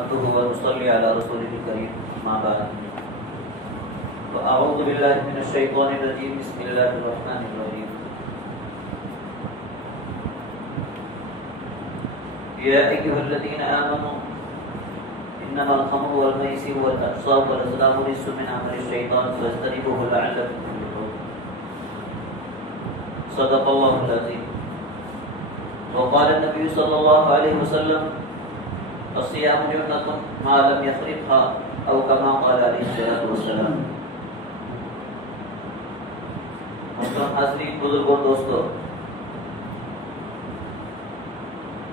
نحمده ونصلي على رسوله الكريم ما بعد فأعوذ بالله من الشيطان الرجيم بسم الله الرحمن الرحيم يا أيها الذين آمنوا إنما الخمر والميسر والأنصاب والأزلام رجس من عمل الشيطان فاجتنبوه لعلكم تفلحون صدق الله العظيم وقال النبي صلى الله عليه وسلم الصيام جنة ما لم يخرقها أو كما قال عليه الصلاة والسلام. محترم حاضرین، بزرگوں، دوستوں،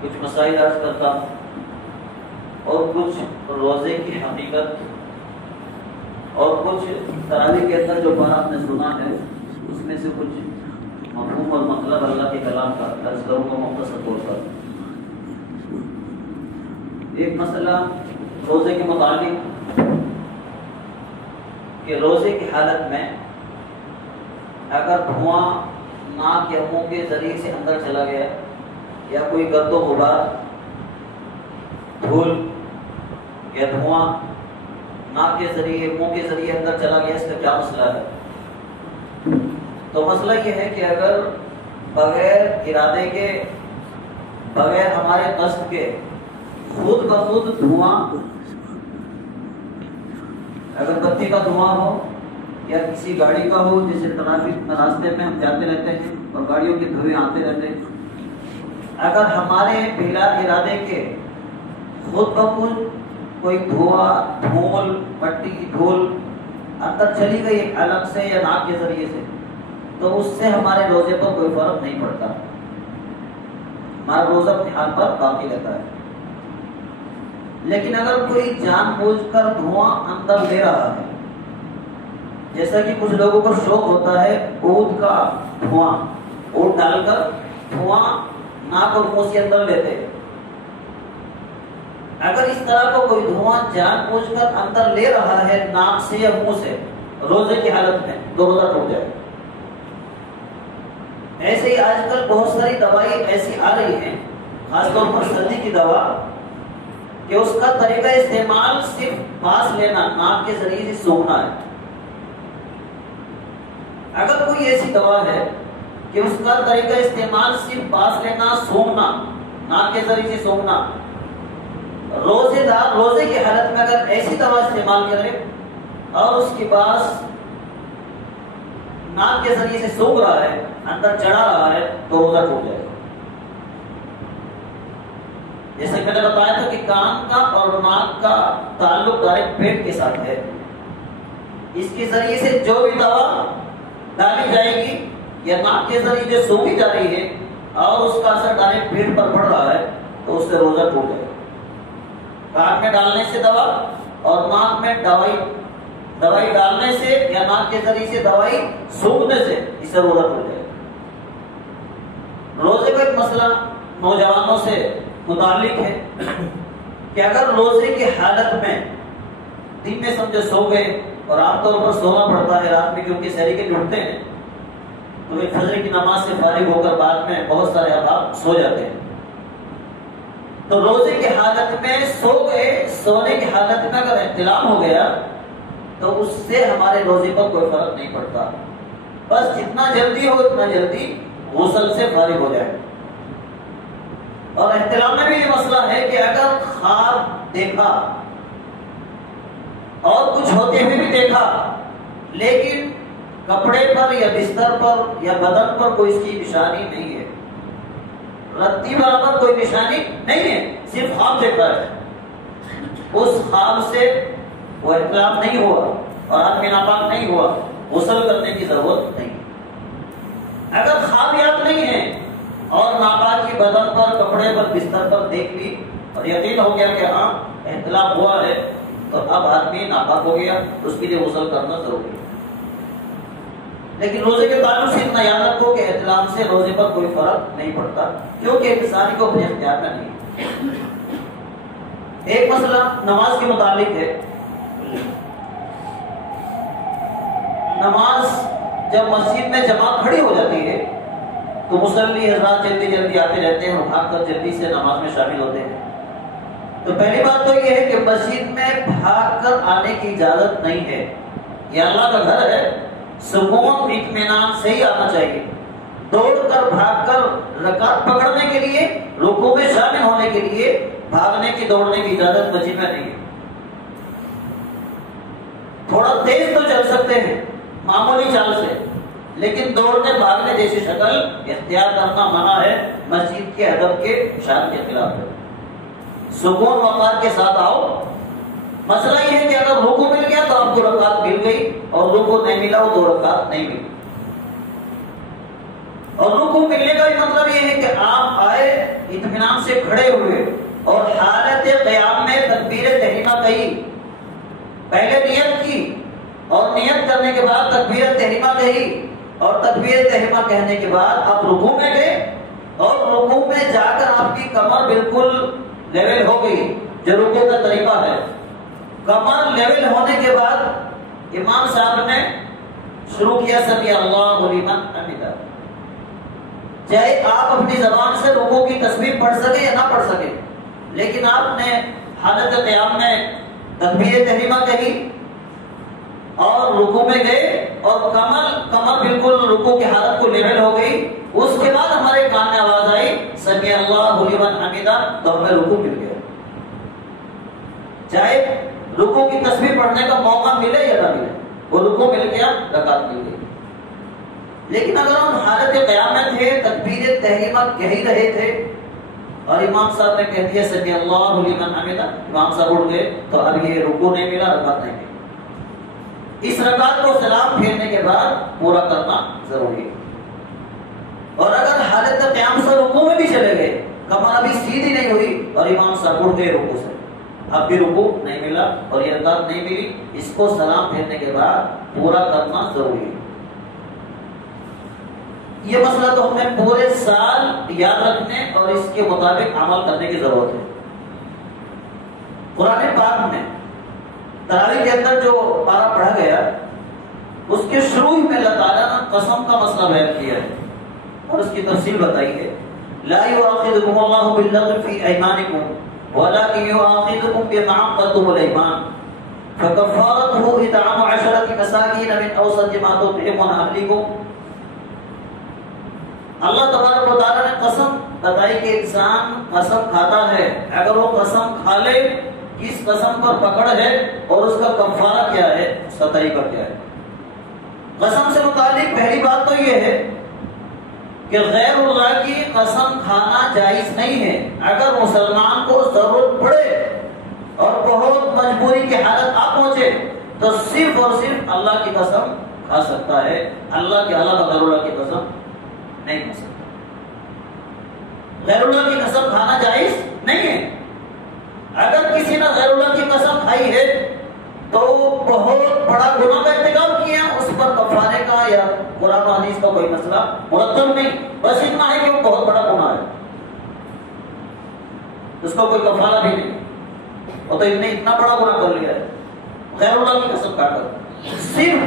کچھ مسائل عرض کرتا ہوں اور کچھ روزے کی حقیقت اور کچھ تراویح کے اندر جو بات آپ نے سنا ہے اس میں سے کچھ مفہوم اور مطلب اللہ کے کلام کا عرض کروں گا مختصر طور پر. ایک مسئلہ روزے کے متعلق کہ روزے کی حالت میں اگر دھواں ناک یا منہ کے ذریعے سے اندر چلا گیا یا کوئی گرد و غبار، دھول یا دھواں ناک کے ذریعے منہ کے ذریعے اندر چلا گیا، اس کا کیا مسئلہ ہے؟ تو مسئلہ یہ ہے کہ اگر بغیر ارادے کے، بغیر ہمارے قصد کے خود بخود دھواں، اگر بتی کا دھواں ہو یا کسی گاڑی کا ہو، جیسے ٹریفک راستے میں ہم جاتے رہتے ہیں اور گاڑیوں کے دھوئے آتے رہتے ہیں، اگر ہمارے بلا ارادے کے خود بخود کوئی دھواں، دھول، مٹی کی دھول اندر چلی گئی علق سے یا ناک کے ذریعے سے، تو اس سے ہمارے روزے پر کوئی فرق نہیں پڑتا، ہمارا روزہ اپنے حال پر باقی رہتا ہے. لیکن اگر کوئی جان بوجھ کر دھواں اندر لے رہا ہے، جیسا کہ کچھ لوگوں کو شوق ہوتا ہے عود کا دھواں، عود ڈال کر دھواں ناک اور منہ سے اندر لیتے ہیں، اگر اس طرح کا کوئی دھواں جان بوجھ کر اندر لے رہا ہے ناک سے یا منہ سے روزے کی حالت میں، تو روزہ ٹوٹ جائے. ایسے ہی آج کل بہت ساری دوائی ایسی آ رہی ہیں، خاص طور پر سردی کی دوا، کہ اس کا طریقہ استعمال صرف پاس لینا، ناک کے ذریعے سے سونگنا ہے. اگر کوئی ایسی دوا ہے کہ اس کا طریقہ استعمال صرف پاس لینا، سونگنا، ناک کے ذریعے سے سونگنا، روزے دار روزے کی حالت میں اگر ایسی دوا استعمال کرے اور اس کے بعد ناک کے ذریعے سے سونگ رہا ہے، اندر چڑھا رہا ہے، تو روزہ ٹوٹ جائے گا. جیسے میں نے بتایا تھا کہ کان کا اور ناک کا تعلق ڈائریکٹ پیٹ کے ساتھ ہے، اس کے ذریعے سے جو بھی دوا ڈالی جائے گی یا ناک کے ذریعے جو سونگی جا رہی ہے اور اس کا اثر ڈائریکٹ پیٹ پر پڑ رہا ہے، تو اس سے روزہ ٹوٹ جائے گا. کان میں ڈالنے سے دوا اور ناک میں دوائی ڈالنے سے یا ناک کے ذریعے سے دوائی سونگنے سے اس سے روزہ ٹوٹ جائے گا. روزے کا ایک مسئلہ نوجوانوں سے متعلق ہے کہ اگر روزے کی حالت میں دن میں سمجھے سو گئے، اور عام طور پر سونا پڑتا ہے رات میں کیونکہ سحری کے اٹھتے ہیں، تو وہ فجر کی نماز سے فارغ ہو کر بعد میں بہت سارے احباب سو جاتے ہیں، تو روزے کی حالت میں سو گئے، سونے کی حالت میں اگر احتلام ہو گیا تو اس سے ہمارے روزے پر کوئی فرق نہیں پڑتا، بس جتنا جلدی ہو اتنا جلدی غسل سے فارغ ہو جائے. اور احتلام میں بھی یہ مسئلہ ہے کہ اگر خواب دیکھا اور کچھ ہوتے ہوئے بھی دیکھا، لیکن کپڑے پر یا بستر پر یا بدن پر کوئی اس کی نشانی نہیں ہے، رتی برابر کوئی نشانی نہیں ہے، صرف خواب دیکھتا ہے، اس خواب سے وہ احتلام نہیں ہوا اور آدمی ناپاک نہیں ہوا، غسل کرنے کی ضرورت نہیں. اگر خواب یاد نہیں ہے اور ناپاکی بدن پر، کپڑے پر، بستر پر دیکھ لی اور یقین ہو گیا کہ ہاں احتلام ہوا ہے، تو اب آدمی ناپاک ہو گیا، اس کے لیے غسل کرنا ضروری ہے. لیکن روزے کے تعلق سے اتنا یاد رکھو کہ احتلام سے روزے پر کوئی فرق نہیں پڑتا، کیونکہ انسانی کو اپنے اختیار میں نہیں. ایک مسئلہ نماز کے متعلق ہے. نماز جب مسجد میں جماعت کھڑی ہو جاتی ہے تو مصلی حضرات جلدی جلدی آتے رہتے ہیں اور بھاگ کر جلدی سے نماز میں شامل ہوتے ہیں. تو پہلی بات تو یہ ہے کہ مسجد میں بھاگ کر آنے کی اجازت نہیں ہے. یہ اللہ کا گھر ہے، سکون اطمینان سے ہی آنا چاہیے. دوڑ کر بھاگ کر رکعت پکڑنے کے لیے، رکوع میں شامل ہونے کے لیے بھاگنے کی دوڑنے کی اجازت مسجد میں نہیں ہے. تھوڑا تیز تو چل سکتے ہیں معمولی چال سے، لیکن دوڑنے بھاگنے جیسی شکل اختیار کرنا منع ہے، مسجد کے ادب کے شان کے خلاف ہے. سکون وقار کے ساتھ آؤ. مسئلہ یہ ہے کہ اگر رکوع مل گیا تو آپ کو رکعت مل گئی، اور رکوع نہیں ملا وہ 2 رکعت نہیں ملی. اور رکوع ملنے کا بھی مطلب یہ ہے کہ آپ آئے اطمینان سے کھڑے ہوئے اور حالت قیام میں تکبیر تحریمہ کہی، پہلے نیت کی اور نیت کرنے کے بعد تکبیر تحریمہ کہی، اور تکبیر تحریمہ کہنے کے بعد آپ رکوع میں گئے، اور رکوع میں جا کر آپ کی کمر بالکل لیول ہو گئی، جو رکوع کا طریقہ ہے. کمر لیول ہونے کے بعد امام صاحب نے شروع کیا سمی اللہ لمن حمدہ. چاہے آپ اپنی زبان سے رکوع کی تسبیح پڑھ سکے یا نہ پڑھ سکے، لیکن آپ نے حالت قیام میں تکبیر تحریمہ کہی اور رکوع میں گئے، اور کمر بالکل رکوع کی حالت کو لیول ہو گئی. اس کے بعد ہمارے کان میں آواز آئی سمی اللہ لمن حمدہ، تو ہمیں رکوع مل گیا. چاہے رکوع کی تسبیح پڑھنے کا موقع ملے یا نہ ملے، وہ رکوع مل گیا، رکعت مل گئی. لیکن اگر ہم حالت قیام میں تھے، تکبیر تحریمہ کہہ رہے تھے، اور امام صاحب نے کہہ دیا سمی اللہ لمن حمدہ، امام صاحب اٹھ گئے، تو اب یہ رکوع نہیں ملا، رکعت نہیں ملی. اس رکعت کو سلام پھیرنے کے بعد پورا کرنا ضروری ہے. اور اگر حالت قیام سے رکوع میں بھی چلے گئے، کمر ابھی سیدھی نہیں ہوئی اور امام صاحب اٹھ گئے رکوع سے، اب بھی رکوع نہیں ملا اور یہ رکعت نہیں ملی، اس کو سلام پھیرنے کے بعد پورا کرنا ضروری ہے. یہ مسئلہ تو ہمیں پورے سال یاد رکھنے اور اس کے مطابق عمل کرنے کی ضرورت ہے. قرآن پاک میں تراویح کے اندر جو پارہ پڑھا گیا، اس کے شروع میں اللہ تعالیٰ نے قسم کا مسئلہ بیان کیا ہے اور اس کی تفصیل بتائی ہے. لا یؤاخذکم اللہ باللغو فی ایمانکم ولکن یؤاخذکم بما عقدتم الایمان فکفارتہ اطعام 10 مساکین من اوسط ما تطعمون اہلیکم. اللہ تبارک و تعالیٰ نے قسم بتائی کہ انسان قسم کھاتا ہے، اگر وہ قسم کھا لے کس قسم پر پکڑ ہے اور اس کا کفارہ کیا ہے، اس کا طریقہ کیا ہے. قسم سے متعلق پہلی بات تو یہ ہے کہ غیر اللہ کی قسم کھانا جائز نہیں ہے. اگر مسلمان کو ضرورت پڑے اور بہت مجبوری کی حالت آ پہنچے تو صرف اور صرف اللہ کی قسم کھا سکتا ہے، اللہ کے علاوہ غیر اللہ کی قسم نہیں کھا سکتا. غیر اللہ کی قسم کھانا جائز نہیں ہے. اگر کسی نے غیر اللہ کی قسم کھائی ہے تو بہت بڑا گناہ کا ارتکاب کیا، اس پر کفارے کا یا قرآن و حدیث کا کوئی مسئلہ مرتب نہیں، بس اتنا ہے کہ وہ بہت بڑا گناہ ہے، اس کا کوئی کفارہ بھی نہیں. وہ تو اتنا بڑا گناہ کر لیا ہے غیر اللہ کی قسم کھا کر. صرف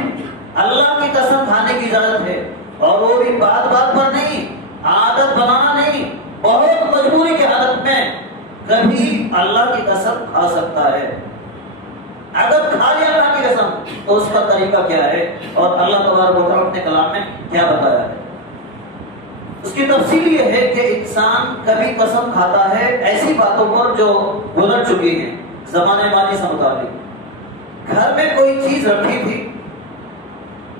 اللہ کی قسم کھانے کی اجازت ہے، اور وہ بھی بات بات پر نہیں، عادت بنانا نہیں، بہت مجبوری کی حالت میں کبھی اللہ کی قسم کھا سکتا ہے. اگر کھا لیا اللہ کی قسم تو اس کا طریقہ کیا ہے اور اللہ تبارک و تعالیٰ اپنے کلام میں کیا بتایا ہے. اس کی تفصیل یہ ہے کہ انسان کبھی قسم کھاتا ہے ایسی باتوں پر جو گزر چکی ہیں زمانے ماضی سے متعلق. گھر میں کوئی چیز رکھی تھی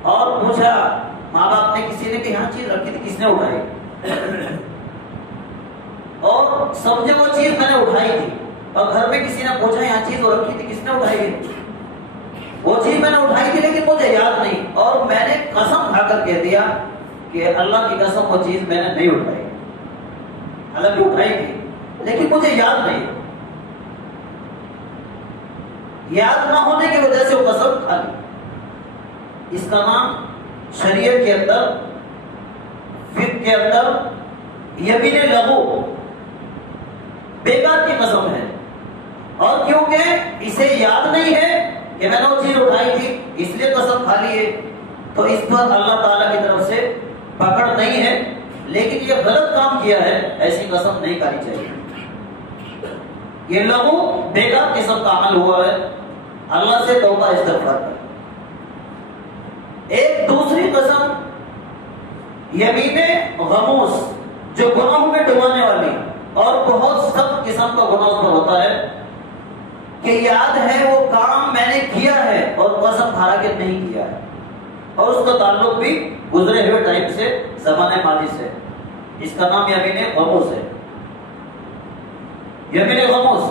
اور پوچھا ماں باپ نے، کسی نے کہ یہاں چیز رکھی تھی، کس نے اٹھائی؟ اور سمجھے وہ چیز میں نے اٹھائی تھی. اور گھر میں کسی نے پوچھا یہاں چیز وہ رکھی تھی، کس نے اٹھائی ہے؟ وہ چیز میں نے اٹھائی تھی لیکن مجھے یاد نہیں، اور میں نے قسم کھا کر کہہ دیا کہ اللہ کی قسم وہ چیز میں نے نہیں اٹھائی. حالانکہ اٹھائی تھی لیکن مجھے یاد نہیں. یاد نہ ہونے کی وجہ سے وہ قسم کھا لی. اس کا نام شریعت کے اندر، فقہ کے اندر یمین لغو، بیکار کی قسم ہے. اور کیونکہ اسے یاد نہیں ہے کہ میں نے وہ چیز اٹھائی تھی اس لیے قسم کھا لی ہے، تو اس پر اللہ تعالیٰ کی طرف سے پکڑ نہیں ہے. لیکن یہ غلط کام کیا ہے، ایسی قسم نہیں کھانی چاہیے. یہ لغو بیکار قسم کا عمل ہوا ہے، اللہ سے توبہ استغفار کر۔ ایک دوسری قسم یمین غموس، جو گناہوں میں ڈبانے والی اور بہت سخت قسم کا گناہ اس پر ہوتا ہے کہ یاد ہے وہ کام میں نے کیا ہے اور قسم کھا کے نہیں کیا ہے، اور اس کا تعلق بھی گزرے ہوئے ٹائم سے، زمانے ماضی سے، اس کا نام یمین غموس ہے۔ یمین غموس،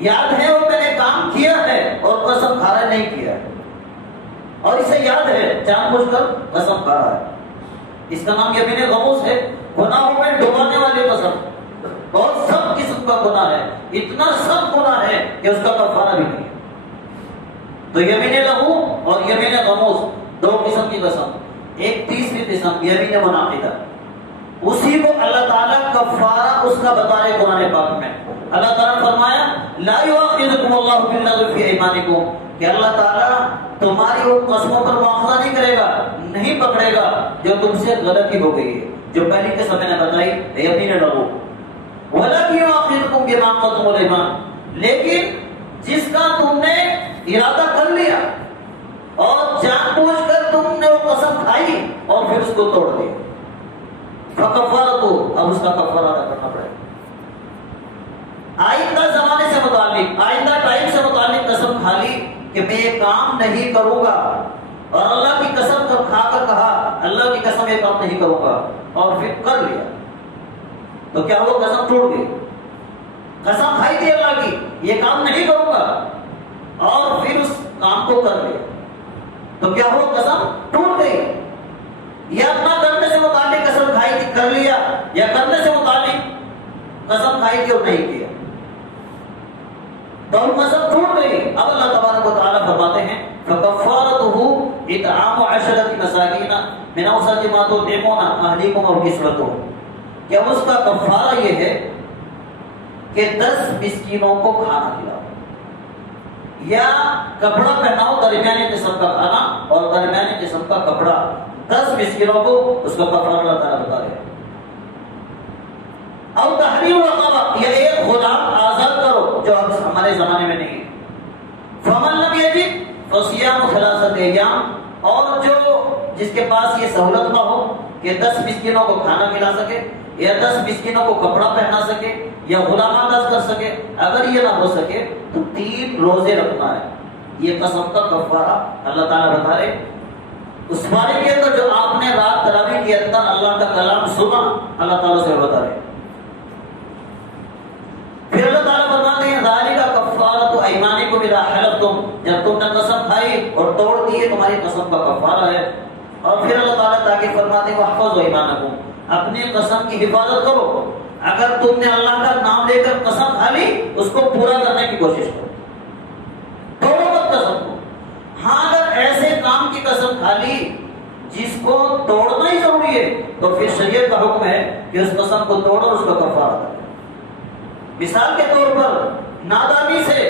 یاد ہے وہ میں نے کام کیا ہے اور قسم کھا رہا نہیں کیا ہے، اور اسے یاد ہے جان بوجھ کر قسم کھا رہا ہے، اس کا نام یمین غموس ہے۔ گناہوں میں ڈبانے والی قسم، بہت سخت قسم کا گناہ ہے، اتنا سخت گناہ ہے کہ اس کا کفارہ بھی نہیں ہے۔ تو یمین لغو اور یمین غموس دو قسم کی قسم۔ ایک تیسری قسم یمین منعقدہ، اسی کو اللہ تعالیٰ کفارہ اس کا بتا رہے قرآن پاک میں۔ اللہ تعالیٰ نے فرمایا لا یؤاخذکم اللہ باللغو فی ایمانکم، کہ اللہ تعالیٰ تمہاری ان قسموں پر مواخذہ نہیں کرے گا، نہیں پکڑے گا جو تم سے غلطی ہو گئی ہے، جو پہلی قسم میں نے بتائی یمین لغو۔ وَلَكِنْ يُؤَخِّرُكُمْ بِمَا عَقَدتُّمُ الْأَيْمَانَ، لیکن جس کا تم نے ارادہ کر لیا اور جان بوجھ کر تم نے وہ قسم کھائی اور پھر اس کو توڑ دیا، فَكَفَّارَتُهُ، اب اس کا کفارہ ادا کرنا پڑے گا۔ آئندہ زمانے سے متعلق، آئندہ ٹائم سے متعلق قسم کھا لی کہ میں یہ کام نہیں کروں گا، اور اللہ کی قسم کھا کر کہا اللہ کی قسم یہ کام نہیں کروں گا، اور پھر کر لیا، تو کیا وہ قسم ٹوٹ گئی؟ قسم کھائی تھی اللہ کی یہ کام نہیں کروں گا اور پھر اس کام کو کر لیا، تو کیا وہ قسم ٹوٹ گئی؟ یا اپنا کرنے سے متعلق قسم کھائی تھی کر لیا، یا کرنے سے متعلق قسم کھائی تھی اور نہیں کیا، تو قسم ٹوٹ گئی۔ اب اللہ تبارک و تعالیٰ فرماتے ہیں فَكَفَّارَتُهُ إِطْعَامُ عَشَرَةِ مَسَاكِينَ مِنْ أَوْسَطِ مَا تُطْعِمُونَ أَهْلِيكُمْ أَوْ كِسْوَتُهُمْ، کہ اب اس کا کفارہ یہ ہے کہ 10 مسکینوں کو کھانا کھلاؤ یا کپڑا پہناؤ، درمیانی قسم کا کھانا اور درمیانی قسم کا کپڑا، 10 مسکینوں کو اس کا کفارہ اللہ تعالیٰ بتا رہے ہیں۔ اور تحریر رقبہ، یہ ایک غلام آزاد کرو جو اب ہمارے زمانے میں نہیں ہے۔ فمن لم یجد فصیام 3 ایام، اور جو جس کے پاس یہ سہولت نہ ہو کہ 10 مسکینوں کو کھانا کھلا سکے یا 10 مسکینوں کو کپڑا پہنا سکے یا غلام آزاد کر سکے، اگر یہ نہ ہو سکے تو 3 روزے رکھنا ہے۔ یہ قسم کا کفارہ اللہ تعالیٰ بتا رہے۔ اس بارے کے اندر جو آپ نے رات تراویح کے اندر اللہ کا کلام سنا، اللہ تعالیٰ سے بتا رہے۔ پھر اللہ تعالیٰ فرماتے ہیں ذالک کفارۃ ایمانکم اذا حلفتم، جب تم نے قسم کھائی اور توڑ دی تمہاری قسم کا کفارہ ہے۔ اور پھر اللہ تعالیٰ تاکہ فرماتے ہیں واحفظوا ایمانکم، اپنی قسم کی حفاظت کرو، اگر تم نے اللہ کا نام لے کر قسم کھا لی اس کو پورا کرنے کی کوشش کرو، توڑو مت قسم کو۔ ہاں اگر ایسے کام کی قسم کھا لی جس کو توڑنا ہی ضروری ہے تو پھر شریعت کا حکم ہے کہ اس قسم کو توڑو اور اس کا کفارہ کرو۔ مثال کے طور پر نادانی سے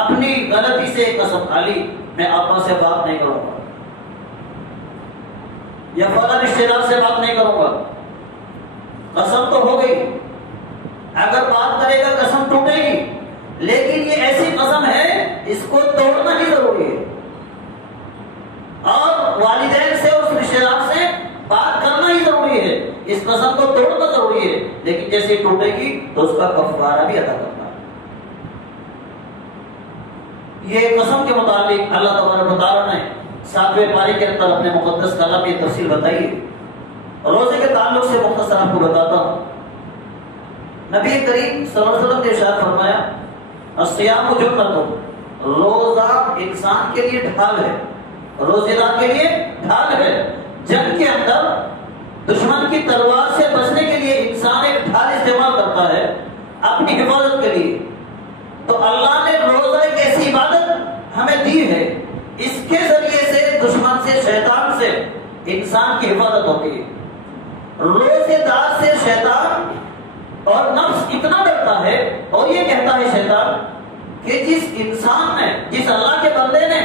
اپنی غلطی سے قسم کھا لی میں آپا سے بات نہیں کروں گا یا فلاں رشتے دار سے بات نہیں کروں گا، قسم تو ہو گئی، اگر بات کرے گا قسم ٹوٹے گی، لیکن یہ ایسی قسم ہے اس کو توڑنا ہی ضروری ہے، اور والدین سے اس رشتے دار سے بات کرنا ہی ضروری ہے، اس قسم کو توڑنا ضروری ہے، لیکن جیسے ٹوٹے گی تو اس کا کفارہ بھی ادا کرنا ہے۔ یہ قسم کے متعلق اللہ تبارک و تعالیٰ نے 7ویں پارے کے اندر اپنے مقدس کلام کی تفصیل بتائی ہے۔ روزے کے تعلق سے مختصر آپ کو بتاتا ہوں۔ نبی کریم صلی اللہ علیہ وسلم نے ارشاد فرمایا الصیام جنۃ، روزہ انسان کے لیے ڈھال ہے، روزے دار کے لیے ڈھال ہے۔ جنگ کے اندر دشمن کی تلوار سے بچنے کے لیے انسان ایک ڈھال استعمال کرتا ہے اپنی حفاظت کے لیے، تو اللہ نے روزہ ایک ایسی عبادت ہمیں دی ہے، اس کے ذریعے سے دشمن سے، شیطان سے انسان کی حفاظت ہوتی ہے۔ روزے دار سے شیطان اور نفس اتنا ڈرتا ہے، اور یہ کہتا ہے شیطان کہ جس انسان نے، جس اللہ کے بندے نے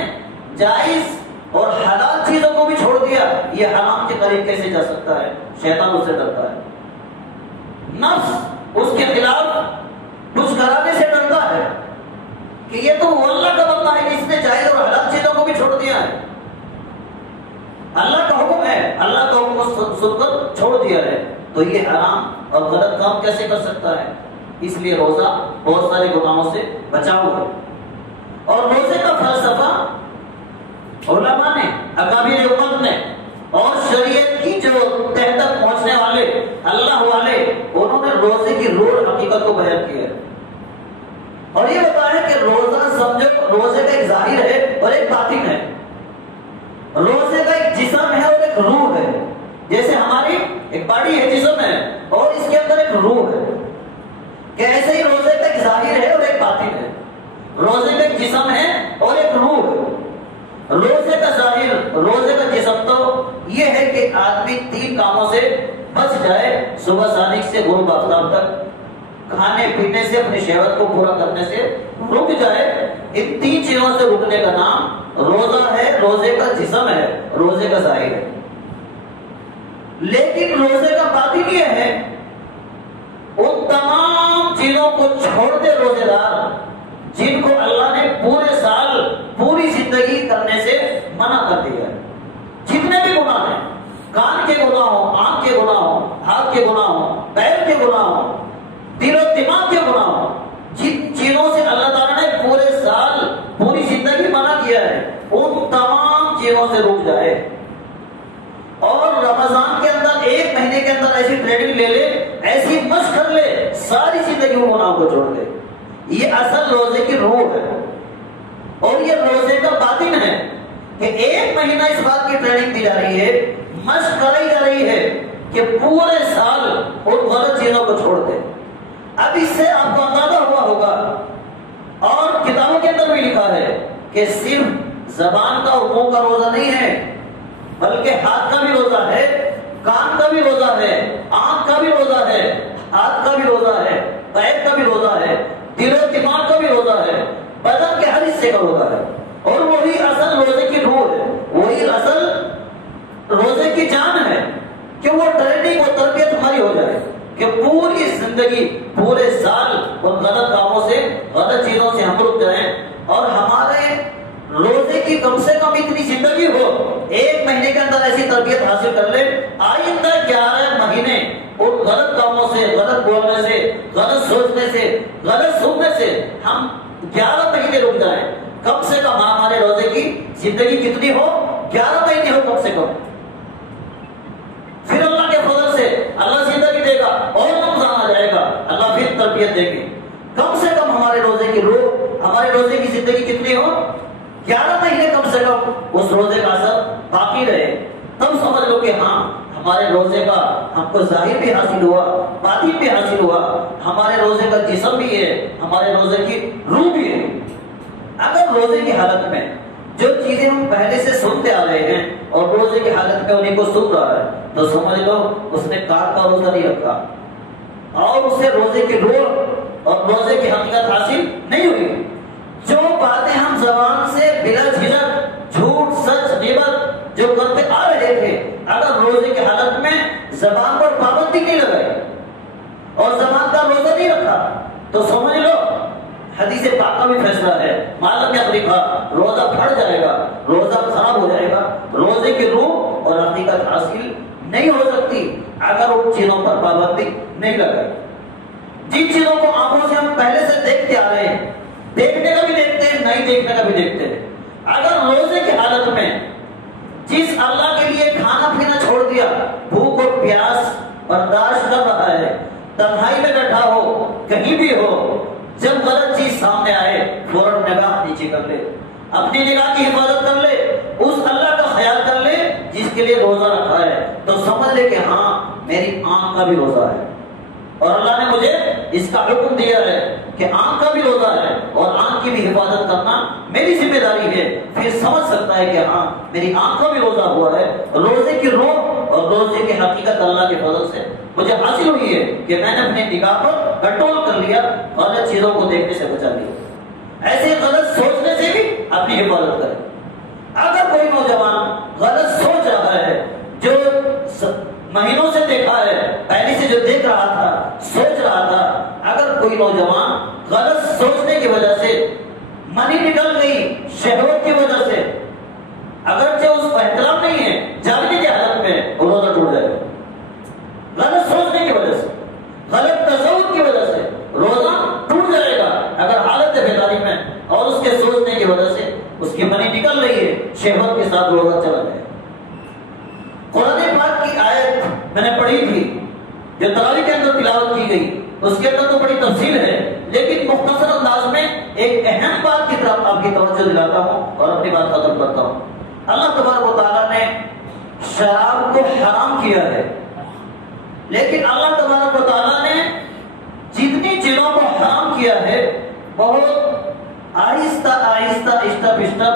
جائز اور حلال چیزوں کو بھی چھوڑ دیا، یہ حرام کے قریب کیسے جا سکتا ہے؟ شیطان اس سے ڈرتا ہے، نفس اس کے خلاف کچھ کرانے سے ڈرتا ہے۔ چھوڑ دیا ہے تو یہ حرام اور غلط کام کیسے کر سکتا ہے؟ اس لیے روزہ بہت سارے گناہوں سے بچاؤ ہے. اور روزے کا فلسفہ علماء نے، اکابر امت نے اور شریعت کی جو تہ تک پہنچنے والے اللہ والے، انہوں نے روزے کی روح حقیقت کو بیان کیا ہے اور یہ بتایا کہ روزہ سمجھو روزے کا ایک ظاہر ہے اور ایک باطن ہے. روزے کا ایک جسم ہے اور ایک روح ہے. جیسے ہماری ایک باڈی ہے، جسم ہے، اور اس کے اندر ایک روح ہے، کہ ایسے ہی روزے کا ایک ظاہر ہے اور ایک باطن ہے. روزے کا ایک جسم ہے اور ایک روح ہے. روزے کا ظاہر، روزے کا جسم تو یہ ہے کہ آدمی 3 کاموں سے بچ جائے، صبح صادق سے غروب آفتاب تک، کھانے پینے سے، اپنی شہوت کو پورا کرنے سے رک جائے. ان 3 چیزوں سے رکنے کا نام روزہ ہے. روزے کا جسم ہے، روزے کا ظاہر ہے. لیکن روزے کا باطن یہ ہے، ان تمام چیزوں کو چھوڑ دے روزے دار جن کو اللہ نے پورے سال پوری زندگی کرنے سے منع کر دیا ہے. جتنے بھی گناہ ہیں، کان کے گناہ ہوں، آنکھ کے گناہ ہوں، ہاتھ کے گناہ ہوں، پیر کے گناہ ہوں، دل و دماغ کے گناہ ہوں، جن چیزوں سے اللہ تعالیٰ نے پورے سال پوری زندگی منع کیا ہے، ان تمام چیزوں سے رک جائے. اور رمضان کے اندر 1 مہینے کے اندر ایسی ٹریننگ لے لے، ایسی مشق کر لے، ساری زندگی وہ گناہوں کو چھوڑ دے. یہ اصل روزے کی روح ہے. اور یہ روزے کا باطن ہے کہ 1 مہینہ اس بات کی ٹریننگ دی جا رہی ہے، مشق کرائی جا رہی ہے کہ پورے سال ان غلط چیزوں کو چھوڑ دے. اب اس سے آپ کو اندازہ ہوا ہوگا، اور کتابوں کے اندر بھی لکھا ہے کہ صرف زبان کا اور منہ کا روزہ نہیں ہے، بلکہ ہاتھ کا بھی روزہ ہے، کان کا بھی روزہ ہے، آنکھ کا بھی روزہ ہے، ہاتھ کا بھی روزہ ہے، پیر کا بھی روزہ ہے، دل و دماغ کا بھی روزہ ہے، بدن کے ہر حصے کا روزہ ہے. اور وہی اصل روزے کی روح ہے، وہی اصل روزے کی جان ہے کہ وہ ٹریننگ و تربیت ہماری ہو جائے کہ پوری زندگی، پورے سال ان غلط کاموں سے، غلط چیزوں سے ہم رک جائیں، اور ہمارے روزے کی کم سے کم اتنی زندگی ہو، 1 مہینے کے اندر ایسی تربیت حاصل کر لے، آئندہ 11 مہینے ان غلط کاموں سے، غلط بولنے سے، غلط سوچنے سے، غلط سننے سے ہم 11 مہینے رک جائیں. کم سے کم ہمارے روزے کی زندگی کتنی ہو؟ 11 مہینے ہو کم سے کم. پھر اللہ کے فضل سے اللہ زندگی دے گا اور رمضان آ جائے گا، اللہ پھر تربیت دے گی. کم سے کم ہمارے روزے کی روح، ہمارے روزے کی زندگی کتنی ہو؟ 11 مہینے کم سے کم اس روزے کا اثر باقی رہے. تب سمجھ لو کہ ہاں ہمارے روزے کا ہم کو ظاہر بھی حاصل ہوا، باطن بھی حاصل ہوا، ہمارے روزے کا جسم بھی ہے، ہمارے روزے کی روح بھی ہے. اگر روزے کی حالت میں جو چیزیں ہم پہلے سے سنتے آ رہے ہیں اور روزے کی حالت میں انہیں کو سن رہا ہے تو سمجھ لو اس نے کار کا روزہ نہیں رکھا اور اسے روزے کی روح اور روزے کی حقیقت حاصل نہیں ہوئی. جو باتیں ہم زبان سے بلا جھجک، جھوٹ، سچ، غیبت جو کرتے آ رہے تھے، اگر روزے کی حالت میں زبان پر پابندی نہیں لگائی اور زبان کا روزہ نہیں رکھا تو سمجھ لو حدیث پاک کا بھی فیصلہ ہے، معلوم یقریبا روزہ پھٹ جائے گا، روزہ خراب ہو جائے گا. روزے کی روح اور حقیقت حاصل نہیں ہو سکتی اگر ان چیزوں پر پابندی نہیں لگائی. جن چیزوں کو آنکھوں سے ہم پہلے سے دیکھتے آ رہے ہیں، دیکھنے کا بھی دیکھتے ہیں، نہیں دیکھنے کا بھی دیکھتے ہیں، اگر روزے کی حالت میں جس اللہ کے لیے کھانا پینا چھوڑ دیا، بھوک اور پیاس برداشت کر رہا ہے، تنہائی میں بیٹھا ہو، کہیں بھی ہو، جب غلط چیز سامنے آئے فوراً نگاہ نیچے کر لے، اپنی نگاہ کی حفاظت کر لے، اس اللہ کا خیال کر لے جس کے لیے روزہ رکھا ہے، تو سمجھ لے کہ ہاں میری آنکھ کا بھی روزہ ہے اور اللہ نے مجھے اس کا حکم دیا ہے کہ آنکھ کا بھی روزہ ہے اور آنکھ کی بھی حفاظت کرنا میری ذمہ داری ہے. پھر سمجھ سکتا ہے کہ ہاں میری آنکھ کا بھی روزہ ہوا ہے. روزے کی روح اور روزے کی حقیقت اللہ کے فضل سے مجھے حاصل ہوئی ہے کہ میں نے اپنی نگاہ پر کنٹرول کر لیا، غلط چیزوں کو دیکھنے سے بچا لیا. ایسے غلط سوچنے سے بھی اپنی حفاظت کرے. اگر کوئی نوجوان غلط سوچ رہا ہے، جو مہینوں سے دیکھا ہے، پہلے سے جو دیکھ رہا تھا، سوچ رہا تھا، اگر کوئی نوجوان غلط سوچنے کی وجہ سے منی نکل گئی، شہوت کی وجہ سے، اگرچہ اس کا احترام نہیں ہے، جاگنے کی حالت میں وہ روزہ ٹوٹ جائے گا. ساتھ روزہ چلا گیا۔ قرآن پاک کی آیت میں نے پڑھی تھی جو تراویح کے اندر تلاوت کی گئی، اس کے اندر تو بڑی تفصیل ہے، لیکن مختصر انداز میں ایک اہم بات کی طرف آپ کی توجہ دلاتا ہوں اور اپنی بات ختم کرتا ہوں۔ اللہ تبارک و تعالیٰ نے شراب کو حرام کیا ہے، لیکن اللہ تبارک و تعالیٰ نے جتنی چیزوں کو حرام کیا ہے بہت آہستہ آہستہ اسٹپ اسٹپ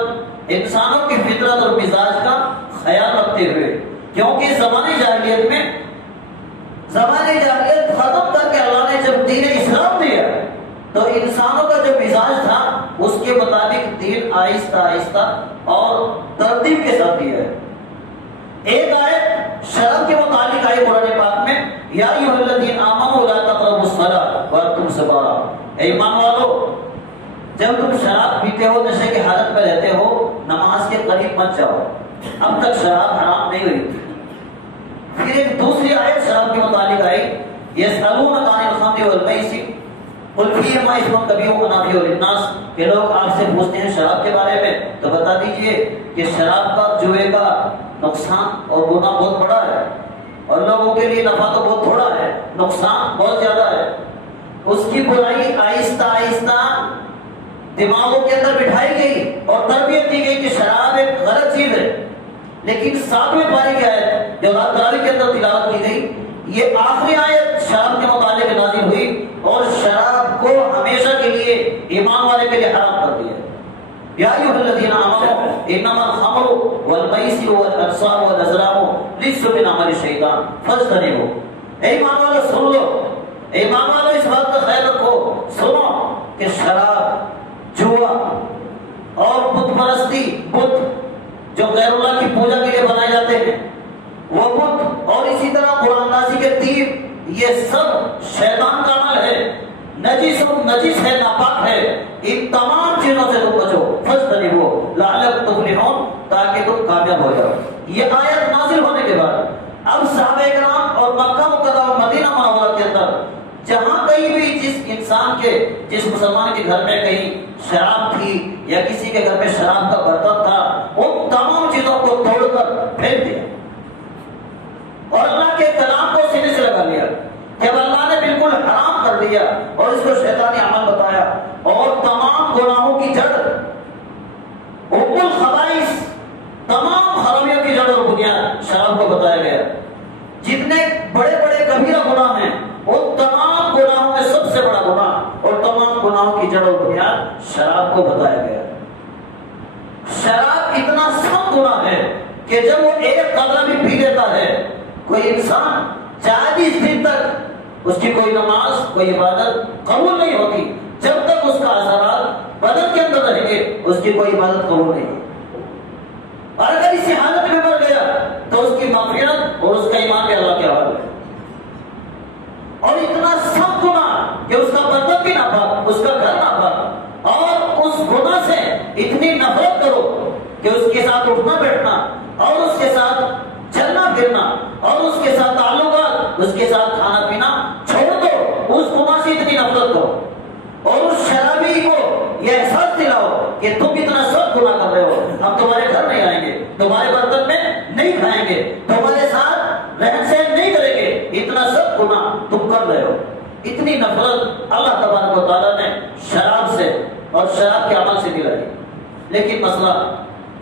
انسانوں کی فطرت اور مزاج کا خیال رکھتے ہوئے، کیونکہ زمانے جاہلیت ختم کر کے اللہ نے جب دین اسلام دیا تو انسانوں کا جو مزاج تھا اس کے مطابق دین آہستہ آہستہ اور ترتیب کے ساتھ دیا ہے۔ ایک آیت شراب کے متعلق آئی قرآن پاک میں، یا ایھا الذین آمنوا لا تقربوا الصلاۃ وانتم سکارى، اے ایمان والو جب تم شراب پیتے ہو، نشے کی حالت میں رہتے ہو، نماز کے قریب مت جاؤ۔ اب تک شراب حرام نہیں ہوئی تھی۔ پھر ایک دوسری آیت شراب کے متعلق آئی، یسألونک عن الخمر والمیسر قل فیہما اثم کبیر ومنافع للناس، کہ لوگ آپ سے پوچھتے ہیں شراب کے بارے میں تو بتا دیجئے کہ شراب کا جوے کا نقصان اور گناہ بہت بڑا ہے، اور لوگوں کے لیے نفع تو بہت تھوڑا ہے، نقصان بہت زیادہ ہے۔ اس کی برائی آہستہ آہستہ دماغوں کے اندر بٹھائی گئی اور تربیت دی گئی کہ شراب ایک غلط چیز ہے۔ لیکن 7ویں پاری کی آیت جو رات تراویح کے اندر تلاوت کی گئی، یہ آخری آیت شراب کے متعلق نازل ہوئی اور شراب کو ہمیشہ کے لیے ایمان والے کے لیے حرام کر دیا۔ یا ایھا الذین آمنوا انما الخمر والمیسر والانصاب والازلام رجس من عمل الشیطان فاجتنبوہ، اے ایمان والو سن لو، ایمان والو اس بات کا خیال رکھو، سنو کہ شراب، جوا اور بت پرستی، بت جو غیر اللہ کی پوجا کے لیے بنائے جاتے ہیں وہ بت، اور اسی طرح قرآن نازی کے تیر، یہ سب شیطان کا عمل ہے، نجس ہے، ناپاک ہے۔ ان تمام چیزوں سے تم بچو، فاجتنبوہ لعلکم تفلحون، تاکہ تم کامیاب ہو جاؤ۔ یہ آیت نازل ہونے کے بعد اب صحابہ کرام اور مکہ مکرمہ اور مدینہ منورہ کے اندر جہاں کہیں بھی جس مسلمان کے گھر میں کہیں شراب تھی یا کسی کے گھر میں شراب کا برتن تھا، ان تمام چیزوں کو توڑ کر پھینک دیا اور اللہ کے کلام کو سینے سے لگا لیا۔ جب اللہ نے بالکل حرام کر دیا اور اس کو شیطانی عمل بتایا، اور تمام گناہوں کی جڑ، ام الخبائث، تمام خرابیوں کی جڑ اور بنیاد شراب کو بتایا گیا۔ جتنے بڑے بڑے کبیرہ گناہ ہیں ان تمام گناہوں میں سب سے بڑا گناہ اور تمام گناہوں کی جڑ اور بنیاد شراب کو بتایا گیا۔ شراب اتنا سخت گناہ ہے کہ جب وہ ایک قطرہ بھی پی لیتا ہے، کوئی انسان 40 دن تک اس کی کوئی نماز، کوئی عبادت قبول نہیں ہوتی، جب تک اس کا اثرات بدن کے اندر رہیں گے اس کی کوئی عبادت قبول نہیں ہوتی۔ اور اگر اسی حالت میں مر گیا تو اس کی مغفرت اور اس کا ایمان بھی اللہ کے حوالے ہے۔ اور اتنا سخت گناہ کہ اس کا بدن بھی ناپاک، اس کا گھر ناپاک، اور اس گناہ سے اتنی نفرت کرو کہ اس کے ساتھ اٹھنا بیٹھنا اور اس کے ساتھ چلنا پھرنا اور اس کے ساتھ تعلقات، اس کے ساتھ کھانا پینا چھوڑ دو، اس گناہ سے اتنی نفرت کرو اور اس شرابی کو یہ احساس دلاؤ کہ تم اتنا سخت گناہ کر رہے ہو، ہم تمہارے گھر نہیں آئیں گے، تمہارے برتن میں نہیں کھائیں گے، تمہارے ساتھ رہن سہن نہیں کریں گے، اتنا سخت گناہ تم کر رہے ہو۔ اتنی نفرت اللہ تبارک و تعالیٰ نے شراب سے اور شراب کے عمل سے دلائی۔ لیکن مسئلہ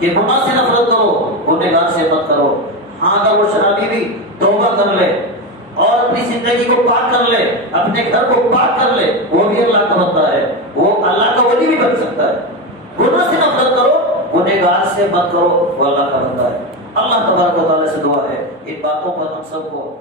کہ گناہ سے نفرت کرو، گنہگار سے مت کرو۔ ہاں اگر وہ شرابی بھی توبہ کر لے اور اپنی زندگی کو پاک کر لے، اپنے گھر کو پاک کر لے، وہ بھی اللہ کا بندہ ہے، وہ اللہ کا ولی بھی بن سکتا ہے۔ گناہ سے نفرت کرو، گنہگار سے مت کرو، وہ اللہ کا بندہ ہے۔ اللہ تبارک و تعالیٰ سے دعا ہے ان باتوں پر ہم سب کو